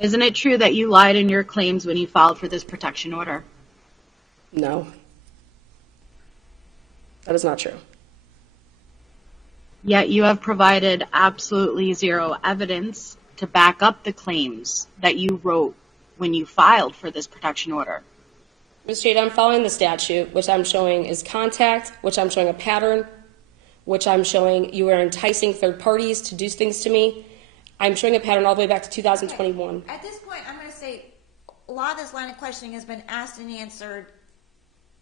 Isn't it true that you lied in your claims when you filed for this protection order? No. That is not true. Yet you have provided absolutely zero evidence to back up the claims that you wrote when you filed for this protection order. Ms. Jade, I'm following the statute, which I'm showing is contact, which I'm showing a pattern, which I'm showing you are enticing third parties to do things to me. I'm showing a pattern all the way back to 2021. Okay. At this point, I'm going to say a lot of this line of questioning has been asked and answered.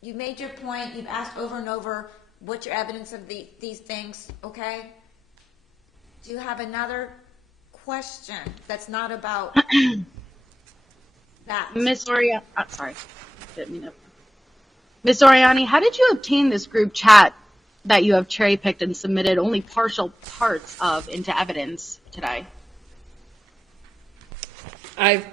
You've made your point. You've asked over and over what's your evidence of these things, okay? Do you have another question that's not about that? Miss Oriani, sorry, didn't mean to. Miss Oriani, how did you obtain this group chat that you have cherry picked and submitted only partial parts of into evidence today? I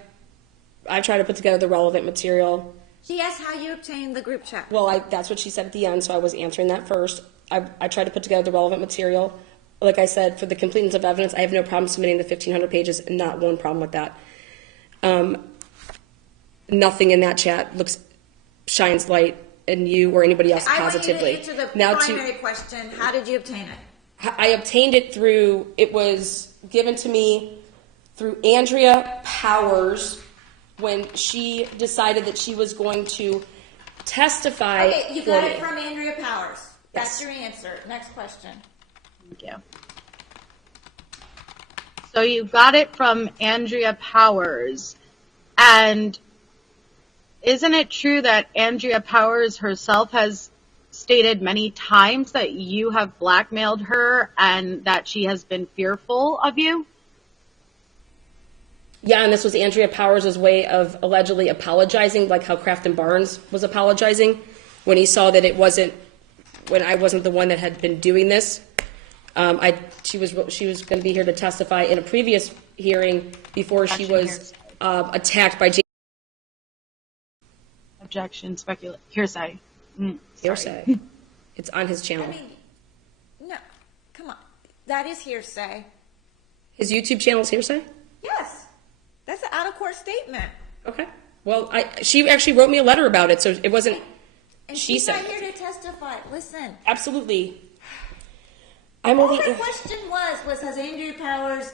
tried to put together the relevant material. She asked how you obtained the group chat. Well, that's what she said at the end, so I was answering that first. I tried to put together the relevant material. Like I said, for the completeness of evidence, I have no problem submitting the 1,500 pages, not one problem with that. Nothing in that chat shines light in you or anybody else positively. I want you to answer the primary question. How did you obtain it? I obtained it it was given to me through Andrea Powers when she decided that she was going to testify. Okay, you got it from Andrea Powers. That's your answer. Next question. Thank you. So you got it from Andrea Powers, and isn't it true that Andrea Powers herself has stated many times that you have blackmailed her and that she has been fearful of you? Yeah, and this was Andrea Powers' way of allegedly apologizing, like how Crafton Barnes was apologizing when he saw that when I wasn't the one that had been doing this. She was going to be here to testify in a previous hearing before she was attacked by James. Objection, hearsay. Hearsay. It's on his channel. I mean, no, come on. That is hearsay. His YouTube channel is hearsay? Yes. That's an out-of-court statement. Okay. Well, she actually wrote me a letter about it, so it wasn't. And she she's said not here to testify. Listen. Absolutely. All her question was has Andrea Powers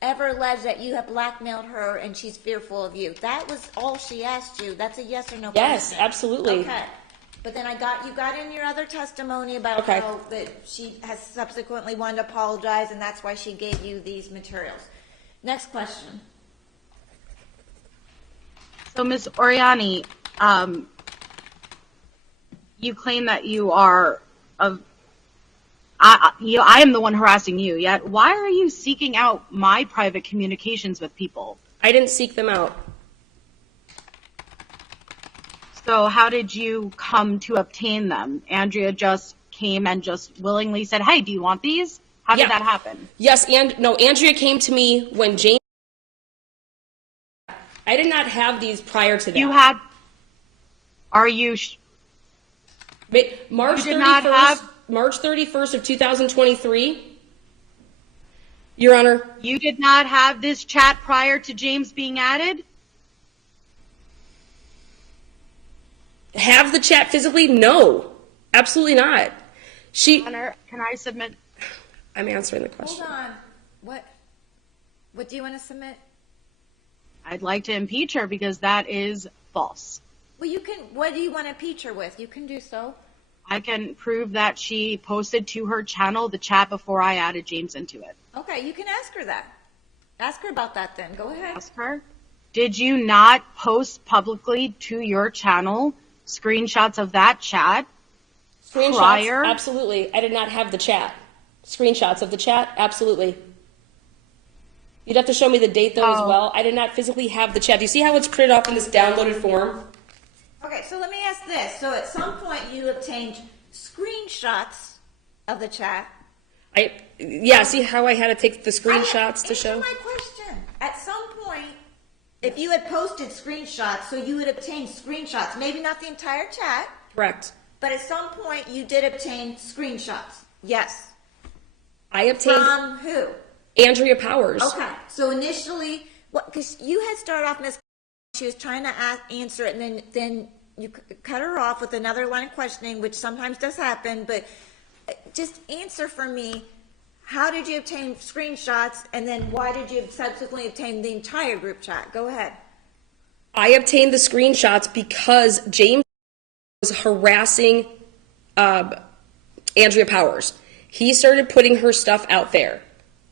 ever alleged that you have blackmailed her and she's fearful of you? That was all she asked you. That's a yes or no question. Yes, absolutely. Okay. But then you got in your other testimony about how that she has subsequently wanted to apologize, and that's why she gave you these materials. Next question. So, Ms. Oriani, you claim that you are I am the one harassing you, yet why are you seeking out my private communications with people? I didn't seek them out. So how did you come to obtain them? Andrea just came and just willingly said, hey, do you want these? How did that happen? Yes, Andrea came to me when James. I did not have these prior to that. You had, March 31st of 2023, Your Honor. You did not have this chat prior to James being added? Have the chat physically? No, absolutely not. Honor, can I submit? I'm answering the question. Hold on. What do you want to submit? I'd like to impeach her because that is false. Well, what do you want to impeach her with? You can do so. I can prove that she posted to her channel the chat before I added James into it. Okay, you can ask her that. Ask her about that then. Go ahead. Ask her. Did you not post publicly to your channel screenshots of that chat prior? Absolutely. I did not have the chat. Screenshots of the chat? Absolutely. You'd have to show me the date, though, as well. I did not physically have the chat. Do you see how it's printed off in this downloaded form? Okay, so let me ask this. So at some point you obtained screenshots of the chat. Yeah, see how I had to take the screenshots to show? Answer my question. At some point, if you had posted screenshots, so you would obtain screenshots, maybe not the entire chat. Correct. But at some point you did obtain screenshots. Yes. I obtained... From who? Andrea Powers. Okay, so initially what, because you had started off, Miss, she was trying to answer it, and then you cut her off with another line of questioning, which sometimes does happen, but just answer for me. How did you obtain screenshots, and then why did you subsequently obtain the entire group chat? Go ahead. I obtained the screenshots because James was harassing Andrea Powers. He started putting her stuff out there,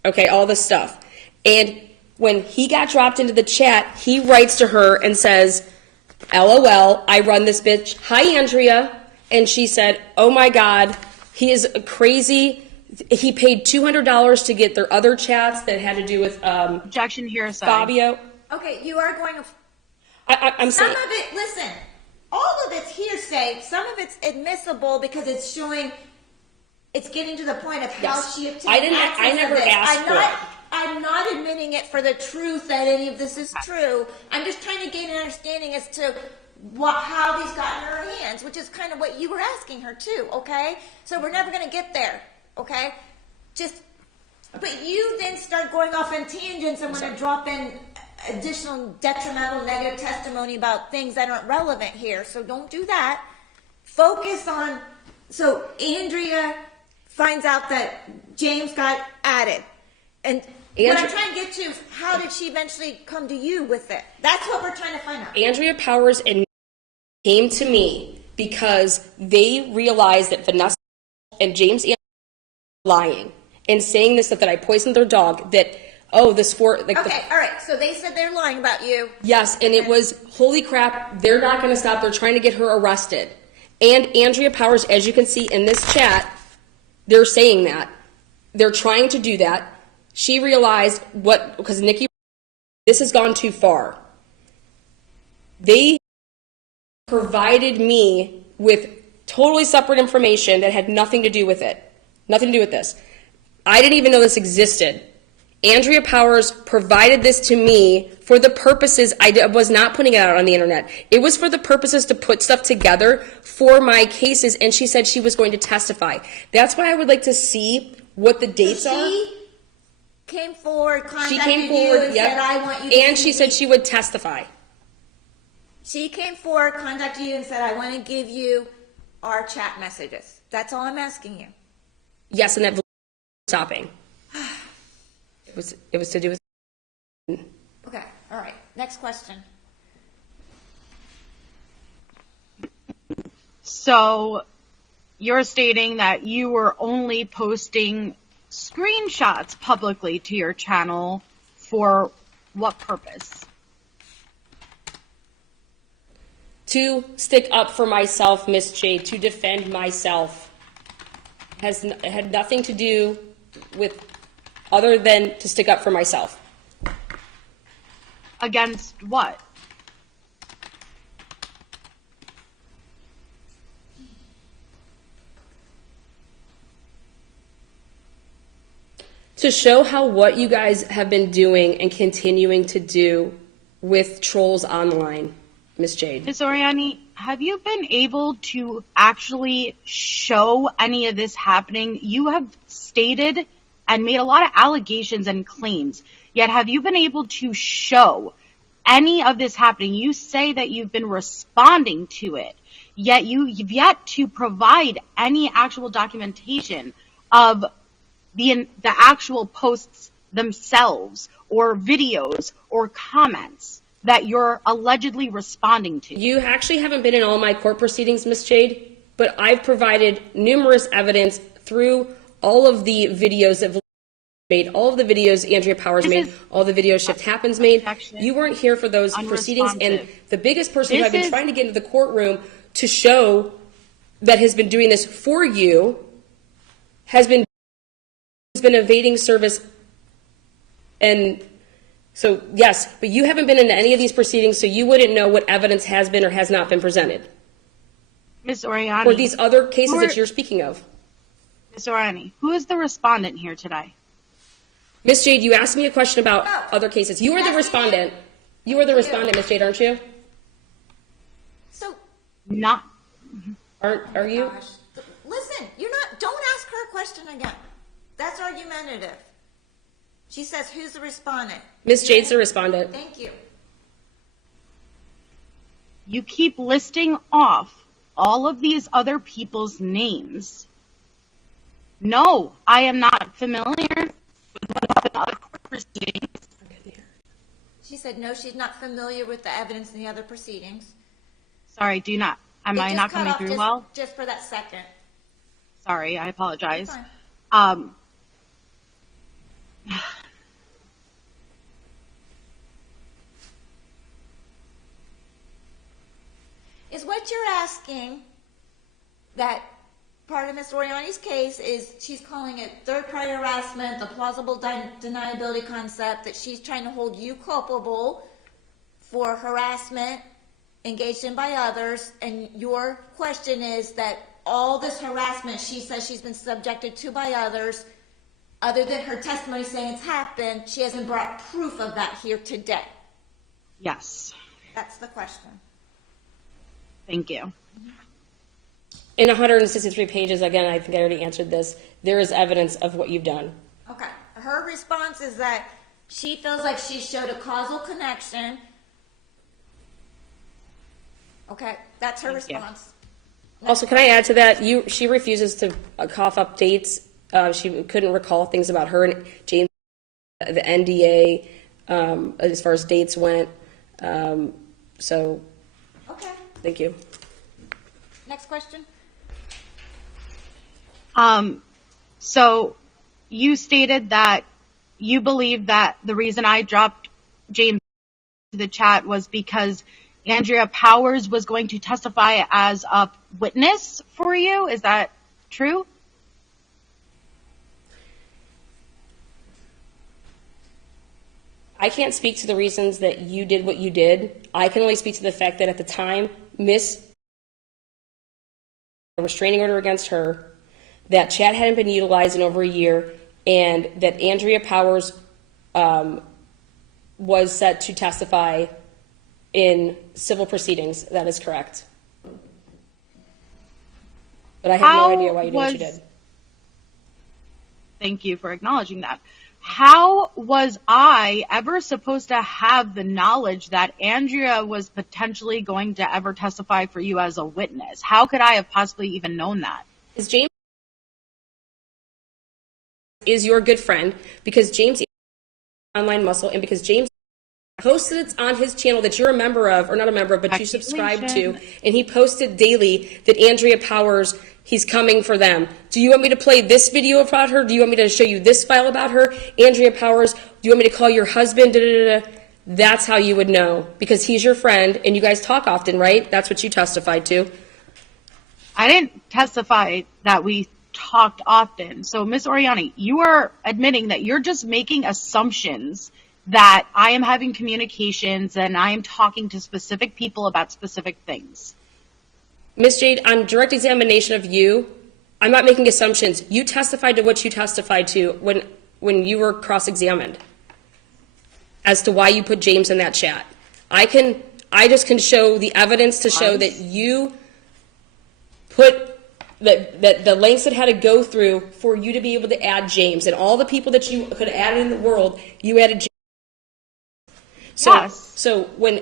okay, all the stuff. And when he got dropped into the chat, he writes to her and says, LOL, I run this bitch. Hi, Andrea. And she said, oh my God, he is crazy. He paid $200 to get their other chats that had to do with objection hearsay. Fabio. Okay, you are going to. I'm some saying. of it. Listen, all of it's hearsay. Some of it's admissible because it's showing. It's getting to the point of how she obtained access I never to this. asked for it. I'm not admitting it for the truth that any of this is true. I'm just trying to gain an understanding as to how these got in her hands, which is kind of what you were asking her too. Okay, so we're never going to get there. Okay, but you then start going off on tangents and want to drop in additional detrimental negative testimony about things that aren't relevant here. So don't do that. Focus on, so Andrea finds out that James got added. And what I'm trying to get to is how did she eventually come to you with it? That's what we're trying to find out. Andrea Powers came to me because they realized that Vanessa and James lying and saying this that I poisoned their dog, that all right, so they said they're lying about you. Yes, and it was, holy crap, they're not going to stop. They're trying to get her arrested. And Andrea Powers, as you can see in this chat, they're saying that they're trying to do that. She realized because Nikki, this has gone too far. They provided me with totally separate information that had nothing to do with it. Nothing to do with this. I didn't even know this existed. Andrea Powers provided this to me for the purposes, I was not putting it out on the internet. It was for the purposes to put stuff together for my cases, and she said she was going to testify. That's why I would like to see what the dates are. She came forward, contacted you, and said, I want you to and she said she would testify. She came forward, contacted you, and said, I want to give you our chat messages. That's all I'm asking you. Yes, and that stopping. It was to do with. Okay, all right. Next question. So you're stating that you were only posting screenshots publicly to your channel for what purpose? To stick up for myself, Miss Jade, to defend myself. It had nothing to do with other than to stick up for myself. Against what? To show how what you guys have been doing and continuing to do with trolls online, Miss Jade. Ms. Oriani, have you been able to actually show any of this happening? You have stated and made a lot of allegations and claims, yet have you been able to show any of this happening? You say that you've been responding to it, yet you've yet to provide any actual documentation of the actual posts themselves or videos or comments that you're allegedly responding to. You actually haven't been in all my court proceedings, Miss Jade, but I've provided numerous evidence through all of the videos that made, all of the videos Andrea Powers made, all the videos Shift Happens made. You weren't here for those proceedings, and the biggest person who I've been trying to get into the courtroom to show that has been doing this for you has been evading service. And so, yes, but you haven't been in any of these proceedings, so you wouldn't know what evidence has been or has not been presented. Ms. Oriani. Or these other cases that you're speaking of. Ms. Oriani, who is the respondent here today? Miss Jade, you asked me a question about other cases. You are the respondent. You are the respondent, Miss Jade, aren't you? So, not. Are you? gosh. Listen, don't ask her a question again. That's argumentative. She says, who's the respondent? Miss Jade's the respondent. Thank you. You keep listing off all of these other people's names. No, I am not familiar with other court proceedings. She said, no, she's not familiar with the evidence in the other proceedings. Sorry, am I not coming through well? Just for that second. Sorry, I apologize. Is what you're asking that part of Ms. Oriani's case is she's calling it third-party harassment, the plausible deniability concept, that she's trying to hold you culpable for harassment engaged in by others, and your question is that all this harassment she says she's been subjected to by others, other than her testimony saying it's happened, she hasn't brought proof of that here today. Yes. That's the question. Thank you. In 163 pages, again, I think I already answered this, there is evidence of what you've done. Okay. Her response is that she feels like she showed a causal connection. Okay, that's her response. Also, can I add to that? She refuses to cough up dates. She couldn't recall things about her and James, the NDA, as far as dates went. So, Okay. thank you. Next question. So you stated that you believe that the reason I dropped James to the chat was because Andrea Powers was going to testify as a witness for you. Is that true? I can't speak to the reasons that you did what you did. I can only speak to the fact that at the time, a restraining order against her, that chat hadn't been utilized in over a year, and that Andrea Powers was set to testify in civil proceedings. That is correct. But I have no idea why you did what you did. Thank you for acknowledging that. How was I ever supposed to have the knowledge that Andrea was potentially going to ever testify for you as a witness? How could I have possibly even known that? Is James is your good friend because James is online muscle, and because James posted it on his channel that you're a member of, or not a member of, but you subscribe to, and he posted daily that Andrea Powers, he's coming for them. Do you want me to play this video about her? Do you want me to show you this file about her? Andrea Powers, do you want me to call your husband? Da, da, da, da. That's how you would know, because he's your friend, and you guys talk often, right? That's what you testified to. I didn't testify that we talked often. So, Ms. Oriani, you are admitting that you're just making assumptions that I am having communications and I am talking to specific people about specific things. Ms. Jade, on direct examination of you, I'm not making assumptions. You testified to what you testified to when you were cross-examined as to why you put James in that chat. I just can show the evidence to show that you put that the links that had to go through for you to be able to add James, and all the people that you could add in the world, you added James. So, yes. So when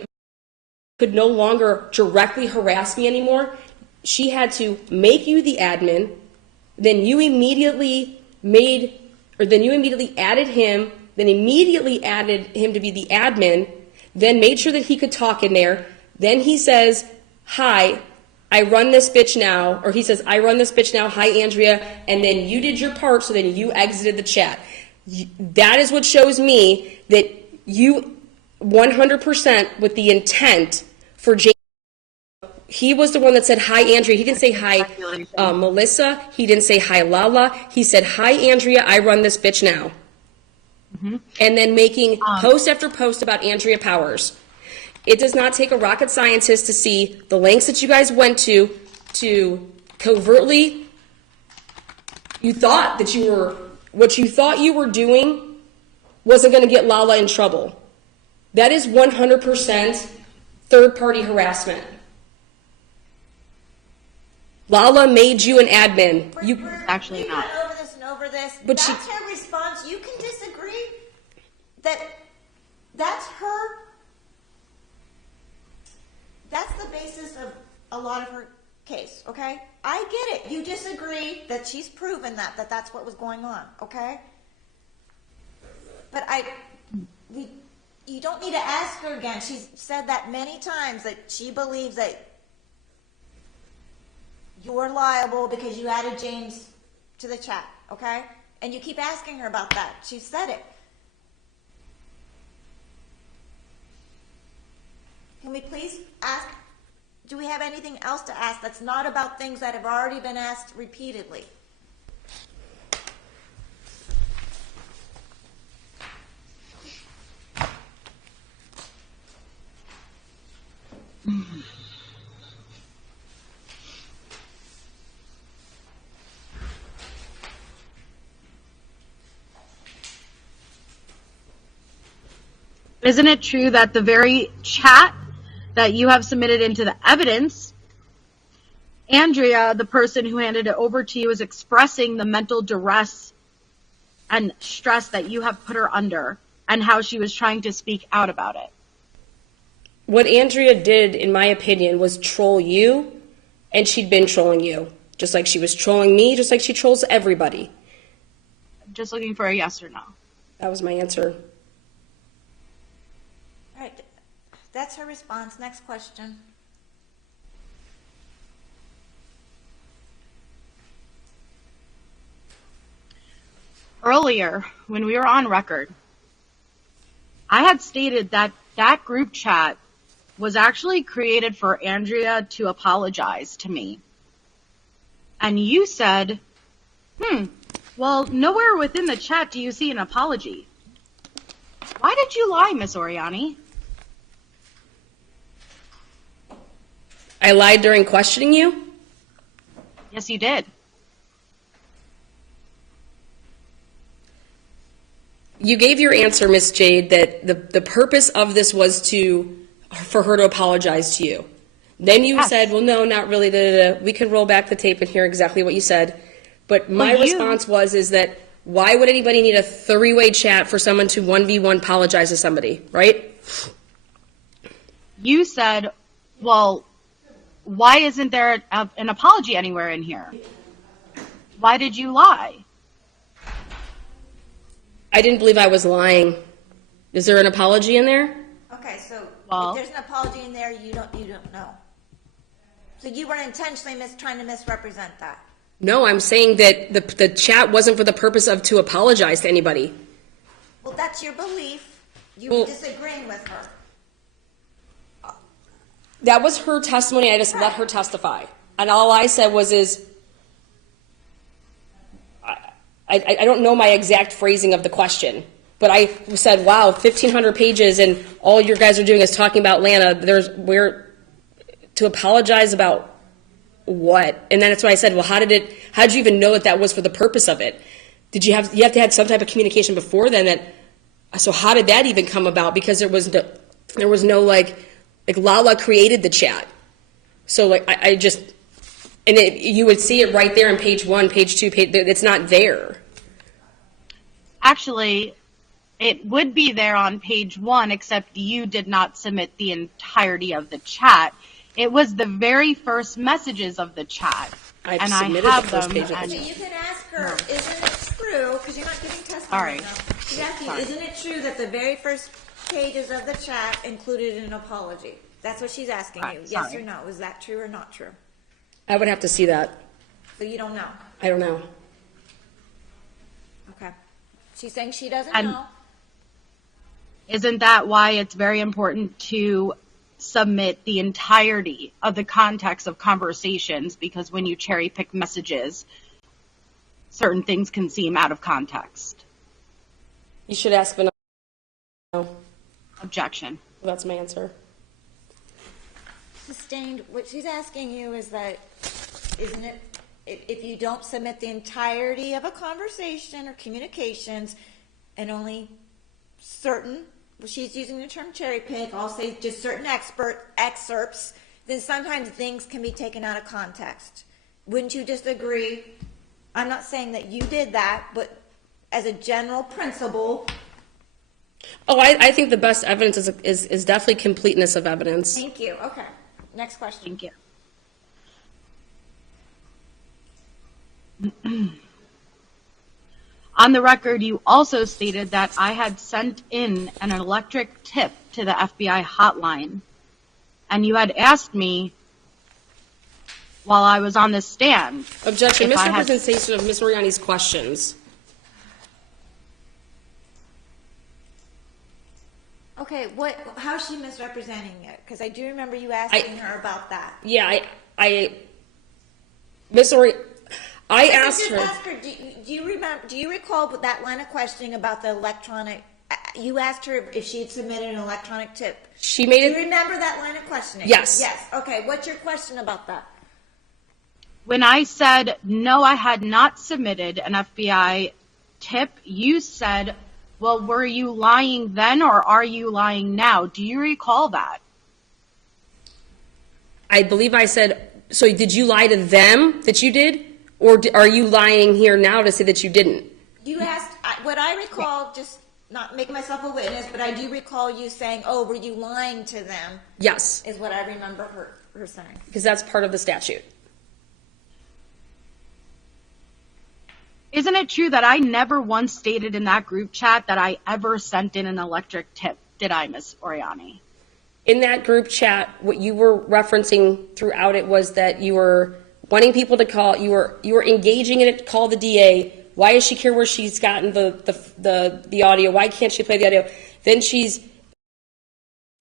could no longer directly harass me anymore, she had to make you the admin, then you immediately added him, then immediately added him to be the admin, then made sure that he could talk in there. Then he says, hi, I run this bitch now, or he says, I run this bitch now, hi Andrea, and then you did your part, so then you exited the chat. That is what shows me that you 100% with the intent for James. He was the one that said, hi, Andrea. He didn't say, hi, Melissa. He didn't say, hi, Lala. He said, hi, Andrea, I run this bitch now. Mm-hmm. And then making post after post about Andrea Powers. It does not take a rocket scientist to see the lengths that you guys went to covertly, what you thought you were doing wasn't going to get Lala in trouble. That is 100% third-party harassment. Lala made you an admin. We're actually not. over this and over this. But that's her response. You can disagree, that's the basis of a lot of her case, okay? I get it. You disagree that she's proven that that's what was going on, okay? But you don't need to ask her again. She's said that many times, that she believes that you're liable because you added James to the chat, okay? And you keep asking her about that. She said it. Can we please ask, do we have anything else to ask that's not about things that have already been asked repeatedly? Isn't it true that the very chat that you have submitted into the evidence, Andrea, the person who handed it over to you, is expressing the mental duress and stress that you have put her under and how she was trying to speak out about it? What Andrea did, in my opinion, was troll you, and she'd been trolling you. Just like she was trolling me, just like she trolls everybody. Just looking for a yes or no. That was my answer. All right, that's her response. Next question. Earlier, when we were on record, I had stated that that group chat was actually created for Andrea to apologize to me. And you said, well, nowhere within the chat do you see an apology. Why did you lie, Miss Oriani? I lied during questioning you? Yes, you did. You gave your answer, Miss Jade, that the purpose of this was for her to apologize to you. Then you said, well, no, not really. We can roll back the tape and hear exactly what you said. But my response is that why would anybody need a three-way chat for someone to 1v1 apologize to somebody, right? You said, well, why isn't there an apology anywhere in here? Why did you lie? I didn't believe I was lying. Is there an apology in there? Okay, so Well, if there's an apology in there, you don't know. So you weren't intentionally trying to misrepresent that. No, I'm saying that the chat wasn't for the purpose of to apologize to anybody. Well, that's your belief. You're disagreeing with her. That was her testimony. I just let her testify. And all I said was I don't know my exact phrasing of the question, but I said, wow, 1,500 pages and all you guys are doing is talking about Lana. To apologize about what? And then that's when I said, well, how did you even know that was for the purpose of it? You have to have some type of communication before then so how did that even come about? Because there was no like Lala created the chat. So you would see it right there on page 1, page 2, it's not there. actually, it would be there on page 1, except you did not submit the entirety of the chat. It was the very first messages of the chat. I have the first them. page of the So chat. you can ask her, isn't it true, because you're not giving testimony Sorry. right now. She's asking, isn't it true that the very first pages of the chat included an apology? That's what she's asking you. Yes Sorry. or no? Is that true or not true? I would have to see that. So you don't know. I don't know. Okay. She's saying she doesn't And- know. Isn't that why it's very important to submit the entirety of the context of conversations? Because when you cherry pick messages, certain things can seem out of context. You should ask Vanessa. Objection. That's my answer. Sustained, what she's asking you is that, isn't it, if you don't submit the entirety of a conversation or communications and only certain, well, she's using the term cherry pick, I'll say just certain excerpts, then sometimes things can be taken out of context. Wouldn't you disagree? I'm not saying that you did that, but as a general principle, Oh, I think the best evidence is definitely completeness of evidence. Thank you. Okay. Next question. Thank you. On the record, you also stated that I had sent in an electric tip to the FBI hotline, and you had asked me while I was on the stand. Objection, if I had- misrepresentation of Ms. Oriani's questions. Okay, how's she misrepresenting it? Because I do remember you asking her about that. Yeah, Ms. Oriani, I asked Just her. ask her, do you recall that line of questioning about the electronic, you asked her if she had submitted an electronic tip. She made Do it. you remember that line of questioning? Yes. Yes. Okay, what's your question about that? When I said, no, I had not submitted an FBI tip, you said, well, were you lying then or are you lying now? Do you recall that? I believe I said, so did you lie to them that you did? Or are you lying here now to say that you didn't? You asked, what I recall, just not making myself a witness, but I do recall you saying, oh, were you lying to them? Yes. Is what I remember her saying. Because that's part of the statute. Isn't it true that I never once stated in that group chat that I ever sent in an electric tip? Did I, Ms. Oriani? In that group chat, what you were referencing throughout it was that you were wanting people to call, you were engaging in it, call the DA. Why does she care where she's gotten the audio? Why can't she play the audio? Then she's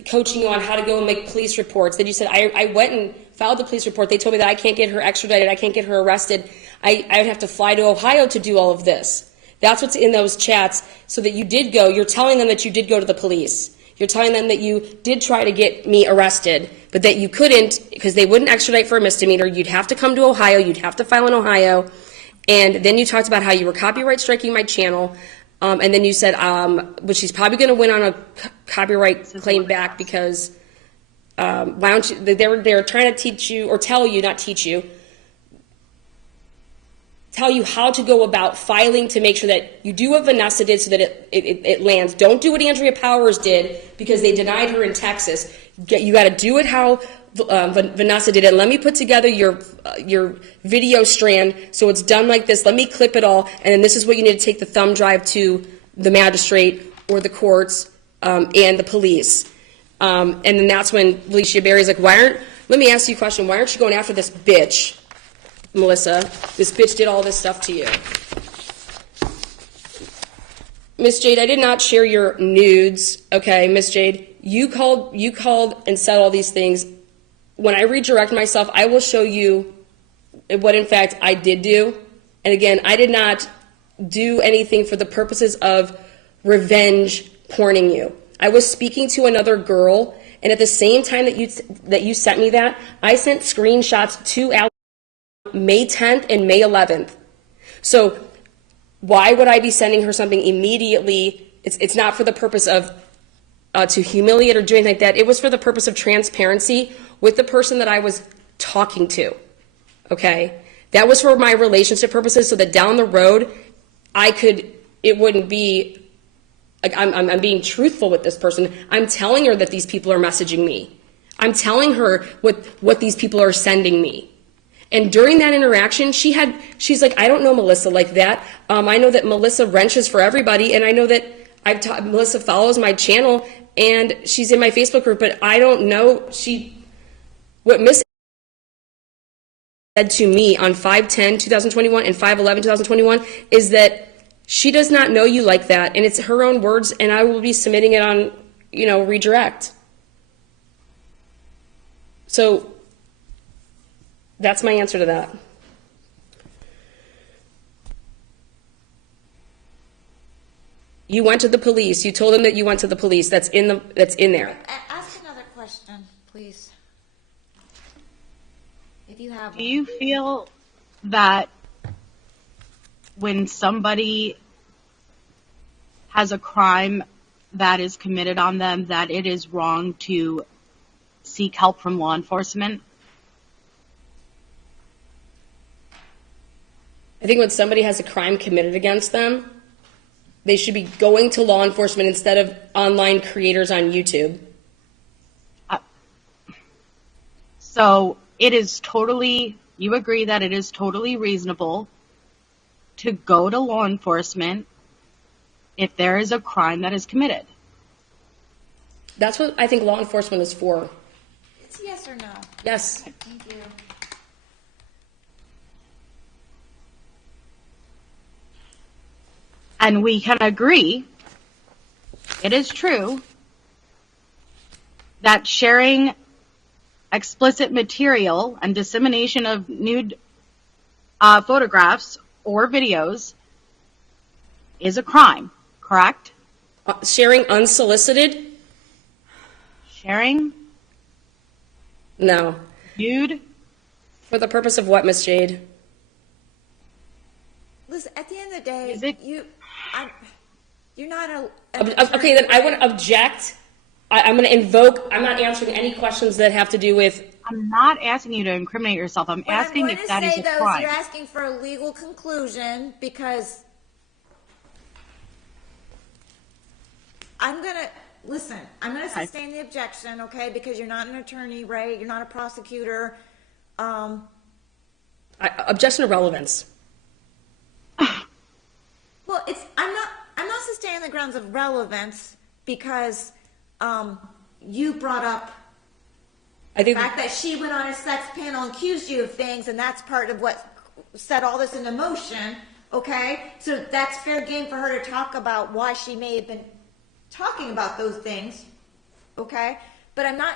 coaching you on how to go and make police reports. Then you said, I went and filed the police report. They told me that I can't get her extradited. I can't get her arrested. I would have to fly to Ohio to do all of this. That's what's in those chats, so that you did go. You're telling them that you did go to the police. You're telling them that you did try to get me arrested, but that you couldn't because they wouldn't extradite for a misdemeanor. You'd have to come to Ohio. You'd have to file in Ohio. And then you talked about how you were copyright striking my channel. And then you said, but she's probably going to win on a copyright claim back because why don't you? They're trying to teach you or tell you, not teach you, tell you how to go about filing to make sure that you do what Vanessa did so that it lands. Don't do what Andrea Powers did because they denied her in Texas. You got to do it how Vanessa did it. And let me put together your video strand so it's done like this. Let me clip it all, and then this is what you need to take the thumb drive to the magistrate or the courts and the police. And then that's when Alicia Berry's like, let me ask you a question. Why aren't you going after this bitch? Melissa, this bitch did all this stuff to you. Miss Jade, I did not share your nudes, okay, Miss Jade. You called and said all these things. When I redirect myself, I will show you what, in fact, I did do. And again, I did not do anything for the purposes of revenge porning you. I was speaking to another girl, and at the same time that you sent me that, I sent screenshots to Alex May 10th and May 11th. So why would I be sending her something immediately? It's not for the purpose of to humiliate or do anything like that. It was for the purpose of transparency with the person that I was talking to. Okay? That was for my relationship purposes so that down the road it wouldn't be like I'm being truthful with this person. I'm telling her that these people are messaging me. I'm telling her what these people are sending me. And during that interaction, she's like, I don't know Melissa like that. I know that Melissa wrenches for everybody, and I know that Melissa follows my channel, and she's in my Facebook group, but I don't know what Miss said to me on 5/10/2021 and 5/11/2021 is that she does not know you like that, and it's her own words, and I will be submitting it on, redirect. So that's my answer to that. You went to the police. You told them that you went to the police. That's in there. Ask another question, please. If you have one. Do you feel that when somebody has a crime that is committed on them, that it is wrong to seek help from law enforcement? I think when somebody has a crime committed against them, They should be going to law enforcement instead of online creators on YouTube. So it is totally, you agree that it is totally reasonable to go to law enforcement if there is a crime that is committed. That's what I think law enforcement is for. It's yes or no. Yes. Thank you. And we can agree, it is true, that sharing explicit material and dissemination of nude photographs or videos is a crime, correct? Sharing unsolicited? Sharing No. nude? For the purpose of what, Miss Jade? Listen, at the end of the day, Is it- you're not a. Okay, then I want to object. I'm going to invoke, I'm not answering any questions that have to do with, I'm not asking you to incriminate yourself. I'm What asking I'm if going that to is say, a though, crime. is you're asking for a legal conclusion because I'm going to, listen, I'm going to sustain the objection, okay, because you're not an attorney, right? You're not a prosecutor. objection to relevance. Well, I'm not sustaining the grounds of relevance because you brought up I the think fact that she went on a sex panel and accused you of things, and that's part of what set all this into motion, okay? So that's fair game for her to talk about why she may have been talking about those things, okay? But I'm not,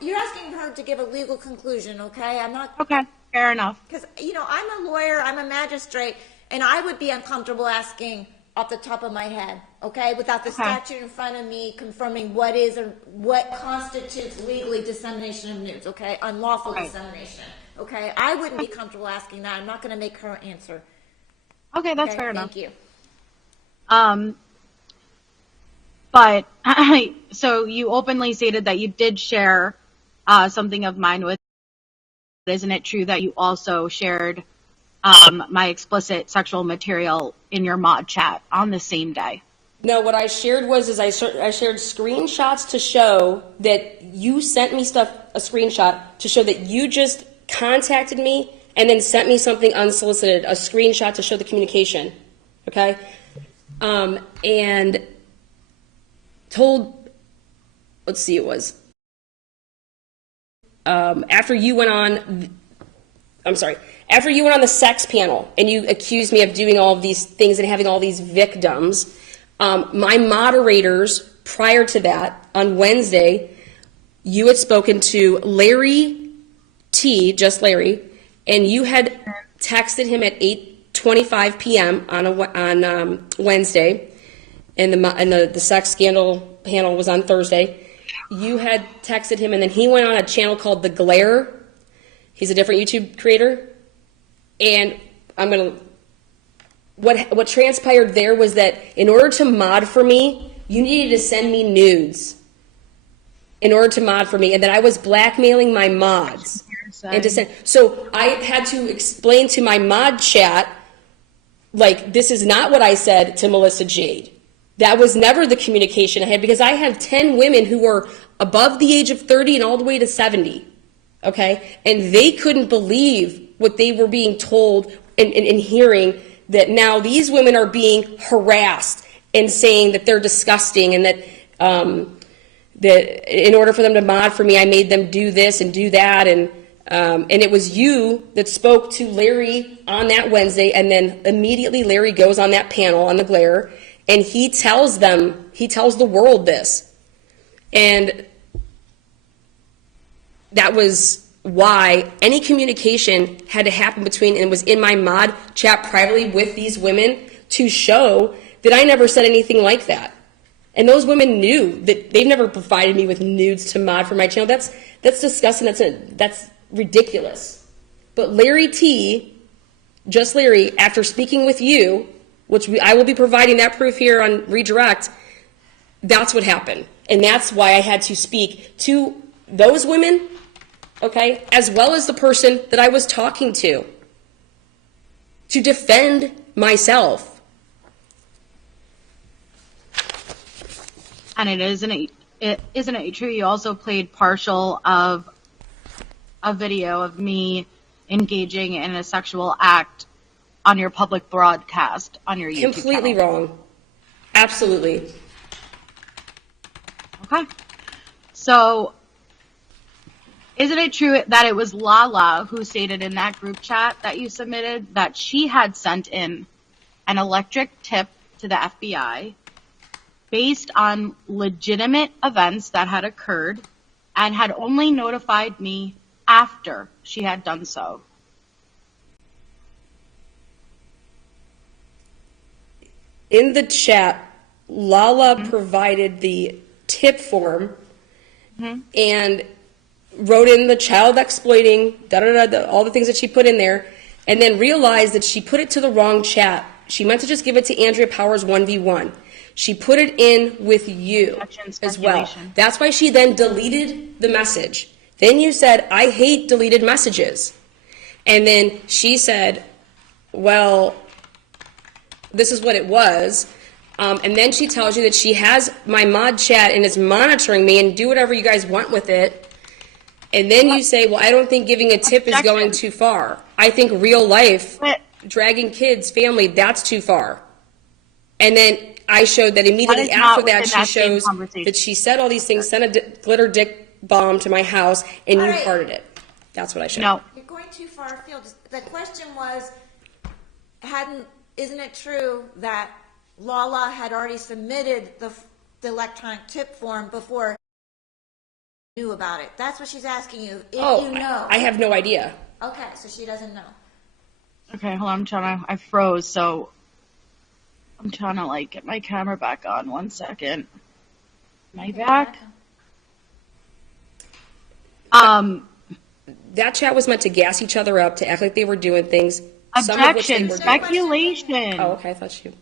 you're asking her to give a legal conclusion, okay? I'm not. Okay, fair enough. Because, I'm a lawyer, I'm a magistrate, and I would be uncomfortable asking off the top of my head, okay, without the statute in front of me confirming what is or what constitutes legally dissemination of nudes, okay, unlawful dissemination, okay. I wouldn't be comfortable asking that. I'm not going to make her answer. Okay, that's Okay, fair enough. Thank you. But so you openly stated that you did share something of mine with. Isn't it true that you also shared my explicit sexual material in your mod chat on the same day? No, what I shared was I shared screenshots to show that you sent me stuff, a screenshot to show that you just contacted me and then sent me something unsolicited, a screenshot to show the communication, okay? And told, let's see, it was, after you went on the sex panel and you accused me of doing all of these things and having all these victims, my moderators prior to that, on Wednesday, you had spoken to Larry T, just Larry, and you had texted him at 8:25 p.m. on Wednesday, and the sex scandal panel was on Thursday. You had texted him, and then he went on a channel called The Glare. He's a different YouTube creator, and what transpired there was that in order to mod for me, you needed to send me nudes in order to mod for me, and that I was blackmailing my mods. And to send, so I had to explain to my mod chat, like, this is not what I said to Melissa Jade. That was never the communication I had, because I have 10 women who were above the age of 30 and all the way to 70, okay? And they couldn't believe what they were being told and hearing, that now these women are being harassed and saying that they're disgusting, and that that in order for them to mod for me, I made them do this and do that, and it was you that spoke to Larry on that Wednesday, and then immediately Larry goes on that panel on The Glare, and he tells the world this. And that was why any communication had to happen between, and was in my mod chat privately with these women, to show that I never said anything like that. And those women knew that they've never provided me with nudes to mod for my channel. That's disgusting. That's ridiculous. But Larry T, just Larry, after speaking with you, which I will be providing that proof here on Redirect, that's what happened. And that's why I had to speak to those women, okay, as well as the person that I was talking to defend myself. And isn't it true you also played partial of a video of me engaging in a sexual act on your public broadcast on your YouTube Completely channel? wrong. Absolutely. Okay. So, isn't it true that it was Lala who stated in that group chat that you submitted that she had sent in an electric tip to the FBI based on legitimate events that had occurred and had only notified me after she had done so? In the chat, Lala provided the tip form and wrote in the child exploiting, all the things that she put in there, and then realized that she put it to the wrong chat. She meant to just give it to Andrea Powers 1v1. She put it in with you as well. That's why she then deleted the message. Then you said, I hate deleted messages. And then she said, well, this is what it was. And then she tells you that she has my mod chat and is monitoring me and do whatever you guys want with it. And then you say, well, I don't think giving a tip is going too far. I think real life, dragging kids, family, that's too far. And then I showed that immediately after that, she shows that she said all these things, sent a glitter dick bomb to my house, and you hearted it. That's what I showed. No. You're going too far afield. The question was, isn't it true that Lala had already submitted the electronic tip form before you knew about it? That's what she's asking you. If you know. I have no idea. Okay, so she doesn't know. Okay, hold on. I froze, so I'm trying to get my camera back on. 1 second. Am I back? That chat was meant to gas each other up, to act like they were doing things. Objection, speculation. Oh, okay, I thought you.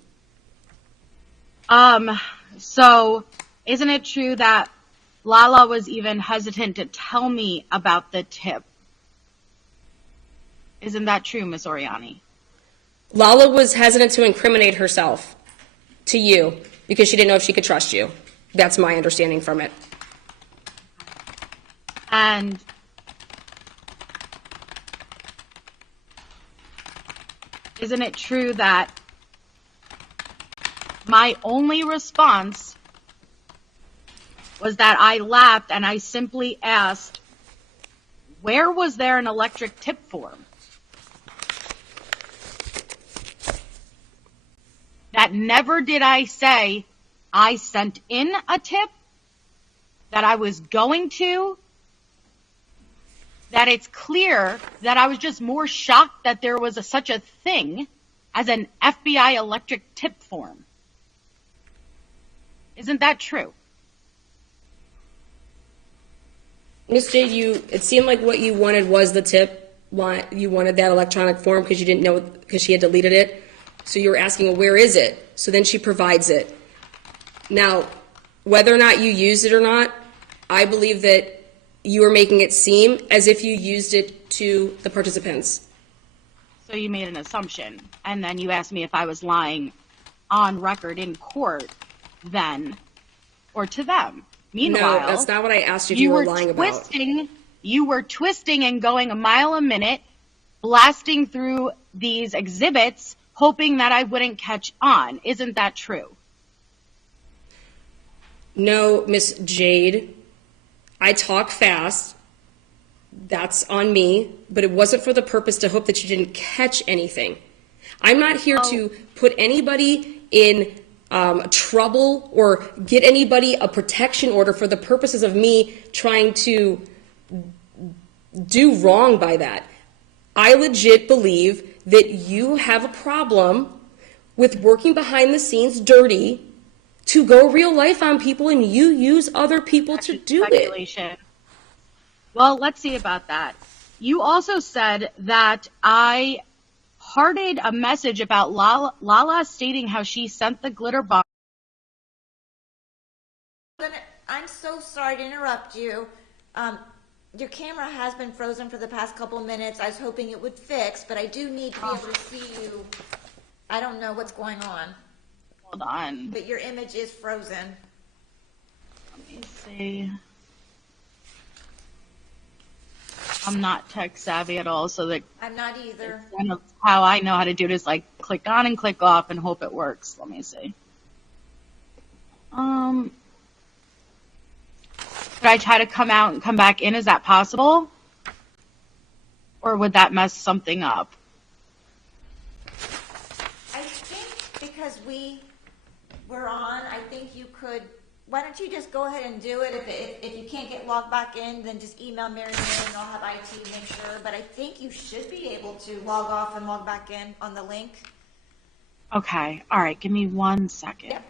So isn't it true that Lala was even hesitant to tell me about the tip? Isn't that true, Miss Oriani? Lala was hesitant to incriminate herself to you because she didn't know if she could trust you. That's my understanding from it. And isn't it true that my only response was that I laughed and I simply asked, where was there an electric tip form? That never did I say I sent in a tip, that I was going to, that it's clear that I was just more shocked that there was such a thing as an FBI electric tip form. Isn't that true? Miss Jade, it seemed like what you wanted was the tip. You wanted that electronic form because you didn't know, because she had deleted it. So you were asking, well, where is it? So then she provides it. Now, whether or not you used it or not, I believe that you were making it seem as if you used it to the participants. So you made an assumption, and then you asked me if I was lying on record in court then, or to them. Meanwhile, no, that's not what I asked you if you were lying about. You were twisting and going a mile a minute, blasting through these exhibits, hoping that I wouldn't catch on. Isn't that true? No, Miss Jade. I talk fast. That's on me, but it wasn't for the purpose to hope that you didn't catch anything. I'm not here to put anybody in trouble or get anybody a protection order for the purposes of me trying to do wrong by that. I legit believe that you have a problem with working behind the scenes dirty to go real life on people, and you use other people to do it. Well, let's see about that. You also said that I hearted a message about Lala stating how she sent the glitter bomb. I'm so sorry to interrupt you. Your camera has been frozen for the past couple minutes. I was hoping it would fix, but I do need to be able to see you. I don't know what's going on. Hold on. But your image is frozen. Let me see. I'm not tech savvy at all, so that I'm not either. kind of how I know how to do it is like click on and click off and hope it works. Let me see. Could I try to come out and come back in? Is that possible? Or would that mess something up? I think because we were on, I think you could, why don't you just go ahead and do it? If you can't get logged back in, then just email Mary Mary and I'll have IT make sure. But I think you should be able to log off and log back in on the link. Okay. All right. Give me 1 second. Yep.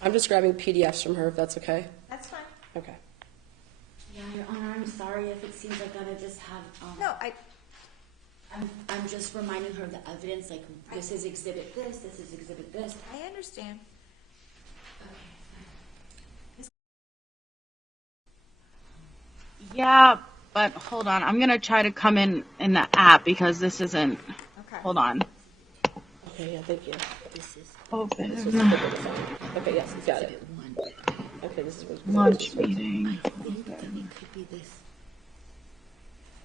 I'm just grabbing PDFs from her, if that's okay. That's fine. Okay. Yeah, Your Honor, I'm sorry if it seems like I just have, No, I'm just reminding her of the evidence, like, this is exhibit this is exhibit this. I understand. Yeah, but hold on. I'm going to try to come in the app because this isn't. Okay. Hold on. Okay, yeah, thank you. This is Open. Okay, yes, got it. exhibit one. Okay, this is what Lunch meeting. I think that it could be this.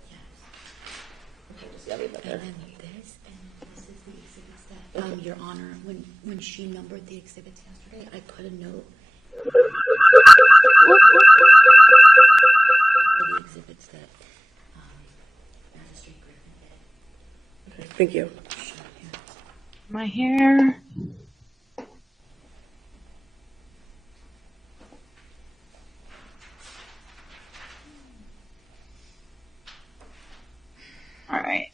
Yes. Yeah, leave that there. And then this, and this is the exhibits that, Your Honor, when she numbered the exhibits yesterday, I put a note. For the exhibits that, Magistrate Griffin did. Okay, thank you. My hair. All right.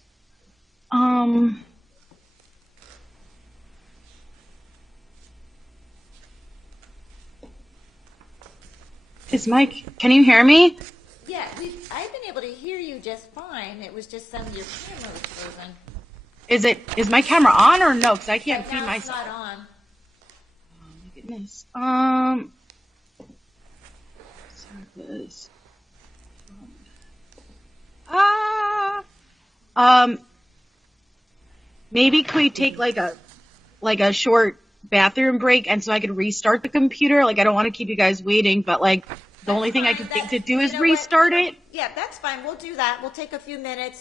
Can you hear me? Yeah, I've been able to hear you just fine. It was just some of your camera was frozen. Is my camera on or no? Because I can't Right see now it's myself. not on. Oh my goodness. Service. Maybe could we take like a short bathroom break and so I could restart the computer? Like I don't want to keep you guys waiting, but like the only thing I can think to do is restart it. Yeah, that's fine. We'll do that. We'll take a few minutes.